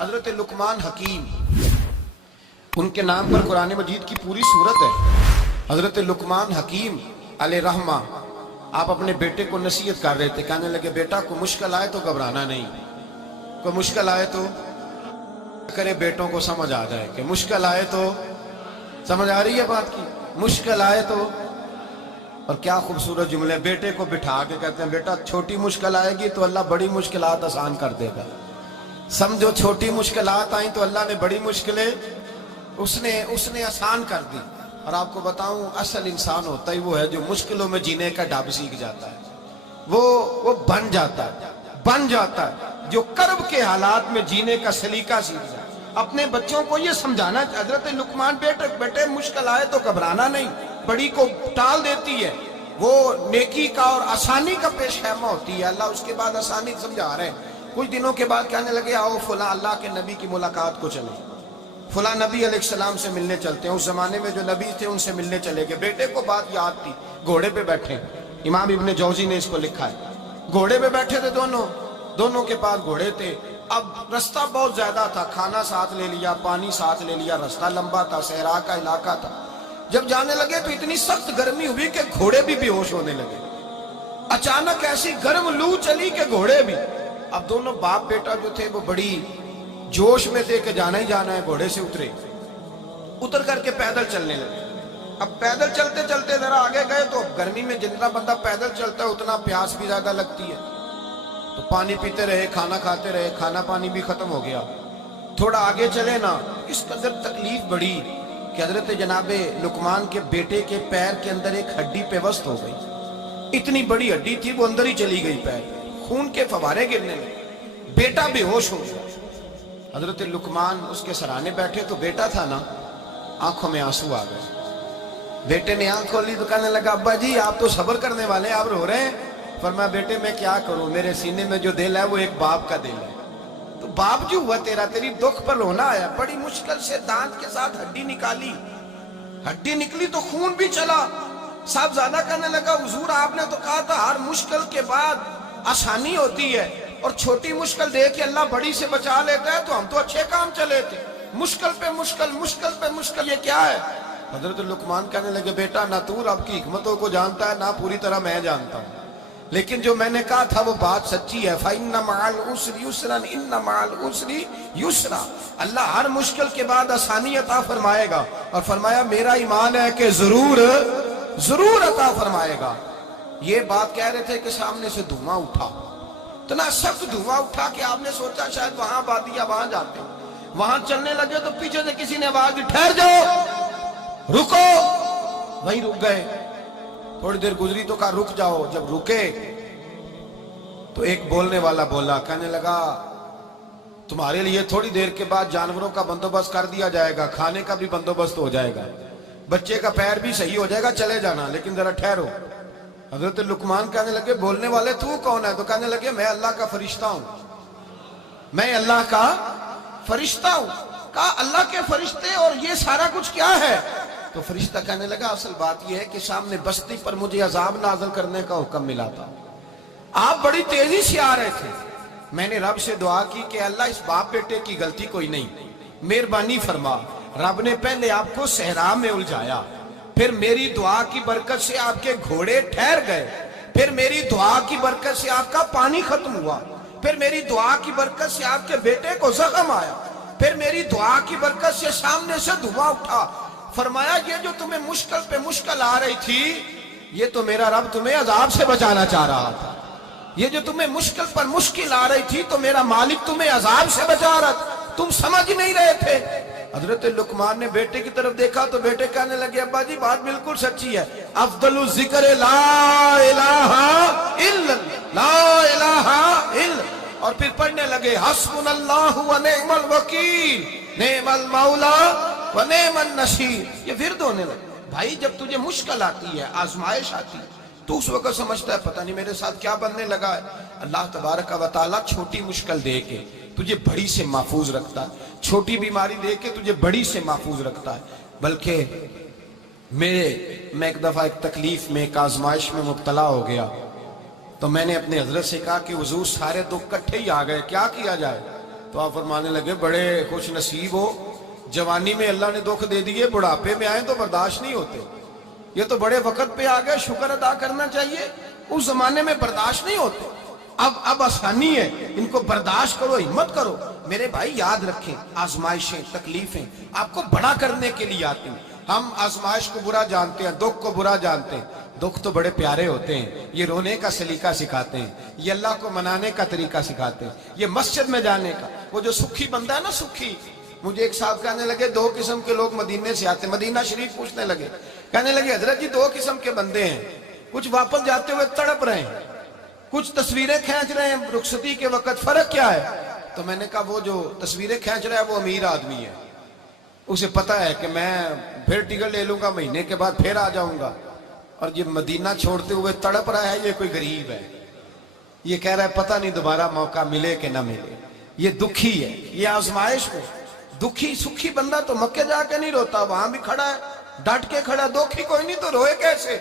حضرت لقمان حکیم، ان کے نام پر قرآن مجید کی پوری سورت ہے۔ حضرت لقمان حکیم علیہ رحمہ آپ اپنے بیٹے کو نصیحت کر رہے تھے، کہنے لگے بیٹا کوئی مشکل آئے تو گھبرانا نہیں، کوئی مشکل آئے تو کرے بیٹوں کو سمجھ آ جائے کہ مشکل آئے تو سمجھ آ رہی ہے بات کی، مشکل آئے تو۔ اور کیا خوبصورت جملے، بیٹے کو بٹھا کے کہتے ہیں بیٹا چھوٹی مشکل آئے گی تو اللہ بڑی مشکلات آسان کر دے گا، سمجھو چھوٹی مشکلات آئیں تو اللہ نے بڑی مشکلیں اس نے آسان کر دی۔ اور آپ کو بتاؤں اصل انسان ہوتا ہی وہ ہے جو مشکلوں میں جینے کا ڈھب سیکھ جاتا ہے، وہ بن جاتا ہے جو کرب کے حالات میں جینے کا سلیقہ سیکھ جاتا ہے۔ اپنے بچوں کو یہ سمجھانا، حضرت لقمان بیٹے مشکل آئے تو گھبرانا نہیں، بڑی کو ٹال دیتی ہے، وہ نیکی کا اور آسانی کا پیش خیمہ ہوتی ہے۔ اللہ اس کے بعد آسانی سمجھا رہے ہیں۔ کچھ دنوں کے بعد کہنے لگے آؤ فلاں اللہ کے نبی کی ملاقات کو چلیں، فلاں نبی علیہ السلام سے ملنے چلتے ہیں۔ اس زمانے میں جو نبی تھے ان سے ملنے چلے گئے۔ بیٹے کو بات یاد تھی، گھوڑے پہ بیٹھے، امام ابن جوزی نے اس کو لکھا ہے، گھوڑے پہ بیٹھے تھے دونوں کے پاس گھوڑے تھے۔ اب رستہ بہت زیادہ تھا، کھانا ساتھ لے لیا، پانی ساتھ لے لیا، رستہ لمبا تھا، صحرا کا علاقہ تھا۔ جب جانے لگے تو اتنی سخت گرمی ہوئی کہ گھوڑے بھی بے ہوش ہونے لگے، اچانک ایسی گرم لو چلی کہ گھوڑے بھی۔ اب دونوں باپ بیٹا جو تھے وہ بڑی جوش میں تھے کہ جانا ہی جانا ہے، گھوڑے سے اتر کر کے پیدل چلنے لگے۔ اب پیدل چلتے چلتے ذرا آگے گئے تو گرمی میں جتنا بندہ پیدل چلتا ہے اتنا پیاس بھی زیادہ لگتی ہے، تو پانی پیتے رہے، کھانا کھاتے رہے، کھانا پانی بھی ختم ہو گیا۔ تھوڑا آگے چلے نا، اس قدر تکلیف بڑھی کہ حضرت جناب لقمان کے بیٹے کے پیر کے اندر ایک ہڈی پیوست ہو گئی۔ اتنی بڑی ہڈی تھی وہ اندر ہی چلی گئی، پیر خون کے فوارے گرنے لگے، بیٹا بے ہوش ہو گیا۔ حضرت لقمان اس کے سرانے بیٹھے تو بیٹا تھا نا، آنکھوں میں آنسو آ گئے۔ بیٹے نے آنکھ کھولی تو کہنے لگا ابا جی آپ تو صبر کرنے والے ہیں، آپ رو رہے ہیں۔ فرمایا بیٹے میں کیا کروں، میرے سینے میں جو دل ہے وہ ایک باپ کا دل ہے، تو باپ جو ہوا تیری دکھ پر رونا آیا۔ بڑی مشکل سے دانت کے ساتھ ہڈی نکالی، ہڈی نکلی تو خون بھی چلا۔ صاحب زیادہ کہنے لگا حضور آپ نے تو کہا تھا ہر مشکل کے بعد آسانی ہوتی ہے، اور چھوٹی مشکل دے کے اللہ بڑی سے بچا لیتا ہے، تو ہم تو اچھے کام چلے تھے، مشکل پہ مشکل یہ کیا ہے؟ حضرت لقمان کہنے لگے بیٹا نہ تو رب کی حکمتوں کو جانتا ہے نہ پوری طرح میں جانتا ہوں، لیکن جو میں نے کہا تھا وہ بات سچی ہے۔ فَإِنَّ مَعَ الْعُسْرِ يُسْرًا إِنَّ مَعَ الْعُسْرِ يُسْرًا، اللہ ہر مشکل کے بعد آسانی عطا فرمائے گا، اور فرمایا میرا ایمان ہے کہ ضرور عطا فرمائے گا۔ یہ بات کہہ رہے تھے کہ سامنے سے دھواں اٹھا، اتنا سخت دھواں اٹھا کہ آپ نے سوچا شاید وہاں بادیا وہاں جاتے، وہاں چلنے لگے تو پیچھے سے کسی نے آواز دی ٹھہر جاؤ، رکو، وہیں رک گئے۔ تھوڑی دیر گزری تو کہا رک جاؤ۔ جب رکے تو ایک بولنے والا بولا، کہنے لگا تمہارے لیے تھوڑی دیر کے بعد جانوروں کا بندوبست کر دیا جائے گا، کھانے کا بھی بندوبست ہو جائے گا، بچے کا پیر بھی صحیح ہو جائے گا، چلے جانا، لیکن ذرا ٹھہرو۔ حضرت لقمان کہنے لگے بولنے والے تو کون ہے؟ تو کہنے لگے میں اللہ کا فرشتہ ہوں، میں اللہ کا فرشتہ ہوں۔ کہا اللہ کے فرشتے اور یہ سارا کچھ کیا ہے؟ تو فرشتہ کہنے لگا اصل بات یہ ہے کہ سامنے بستی پر مجھے عذاب نازل کرنے کا حکم ملا تھا، آپ بڑی تیزی سے آ رہے تھے، میں نے رب سے دعا کی کہ اللہ اس باپ بیٹے کی غلطی کوئی نہیں، مہربانی فرما۔ رب نے پہلے آپ کو صحرا میں الجھایا، پھر میری دعا کی برکت سے آپ کے گھوڑے ٹھہر گئے، پھر میری دعا کی برکت سے آپ کا پانی ختم ہوا، پھر میری دعا کی برکت سے آپ کے بیٹے کو زخم آیا، پھر میری دعا کی برکت سے سامنے سے دھواں اٹھا۔ فرمایا یہ جو تمہیں مشکل پہ مشکل آ رہی تھی، یہ تو میرا رب تمہیں عذاب سے بچانا چاہ رہا تھا، یہ جو تمہیں مشکل پر مشکل آ رہی تھی تو میرا مالک تمہیں عذاب سے بچا رہا تھا، تم سمجھ نہیں رہے تھے۔ حضرت لقمان نے بیٹے کی طرف دیکھا تو بیٹے کہنے لگے ابا جی بات بالکل سچی ہے، افضل الذکر لا الہ الا لا الہ الا، اور پھر پڑھنے لگے حسبنا اللہ و نعم الوکیل نعم المولا و نعم النصیر۔ یہ ورد ہونے لگے۔ بھائی جب تجھے مشکل آتی ہے، آزمائش آتی ہے، تو اس وقت سمجھتا ہے پتہ نہیں میرے ساتھ کیا بننے لگا ہے۔ اللہ تبارک و تعالیٰ چھوٹی مشکل دے کے تجھے بڑی سے محفوظ رکھتا ہے، چھوٹی بیماری دے کے تجھے بڑی سے محفوظ رکھتا ہے۔ بلکہ میں ایک دفعہ ایک تکلیف میں، ایک آزمائش میں مبتلا ہو گیا، تو میں نے اپنے حضرت سے کہا کہ حضور سارے دکھ کٹھے ہی آ گئے، کیا کیا جائے؟ تو آپ فرمانے لگے بڑے خوش نصیب ہو، جوانی میں اللہ نے دکھ دے دیے، بڑھاپے میں آئے تو برداشت نہیں ہوتے، یہ تو بڑے وقت پہ آ گئے، شکر ادا کرنا چاہیے، اس زمانے میں برداشت نہیں ہوتے، اب آسانی ہے، ان کو برداشت کرو، ہمت کرو۔ میرے بھائی یاد رکھیں، آزمائشیں تکلیفیں آپ کو بڑا کرنے کے لیے آتی ہیں۔ ہم آزمائش کو برا جانتے ہیں، دکھ کو برا جانتے ہیں، دکھ تو بڑے پیارے ہوتے ہیں، یہ رونے کا سلیقہ سکھاتے ہیں، یہ اللہ کو منانے کا طریقہ سکھاتے ہیں، یہ مسجد میں جانے کا۔ وہ جو سکھی بندہ ہے نا، سکھی، مجھے ایک صاحب کہنے لگے دو قسم کے لوگ مدینے سے آتے، مدینہ شریف پوچھنے لگے، کہنے لگے حضرت جی دو قسم کے بندے ہیں، کچھ واپس جاتے ہوئے تڑپ رہے ہیں، کچھ تصویریں کھینچ رہے ہیں رخصتی کے وقت، فرق کیا ہے؟ تو میں نے کہا وہ جو تصویریں کھینچ رہا ہے وہ امیر آدمی ہے، اسے پتہ ہے کہ میں پھر ٹکٹ لے لوں گا، مہینے کے بعد پھر آ جاؤں گا، اور یہ مدینہ چھوڑتے ہوئے تڑپ رہا ہے، یہ کوئی غریب ہے، یہ کہہ رہا ہے پتہ نہیں دوبارہ موقع ملے کہ نہ ملے، یہ دکھی ہے، یہ آزمائش میں دکھی۔ سکھی بندہ تو مکے جا کے نہیں روتا، وہاں بھی کھڑا ہے، ڈٹ کے کھڑا ہے، دکھی کوئی نہیں تو روئے کیسے؟